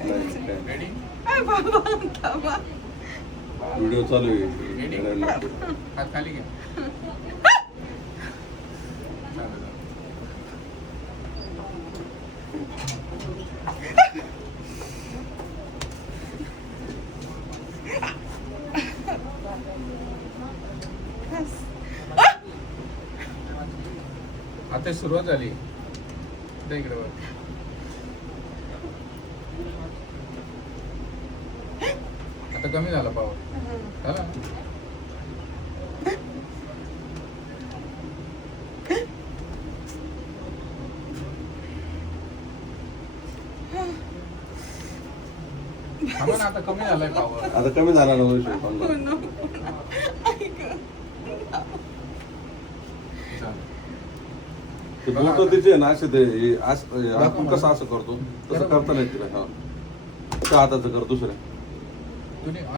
नाही काय रेडी बाबा थांबा. व्हिडिओ चालू आहे रेडी रडायला नको. हात खाली घ्या चालेल. आता सुरुवात झाली दे इकडे वर. आता कमी झाला पावर झाला ना? थांबा ना, आता कमी झालाय पावर. आता कमी झाला ना विषय हो चालेल. ना. ऐक. ते बोलतो तिचे ना असे ते आपण कसं असं करतो तसं करता नाही तिला. हा त्या हाताचं कर दुसऱ्या तुम्ही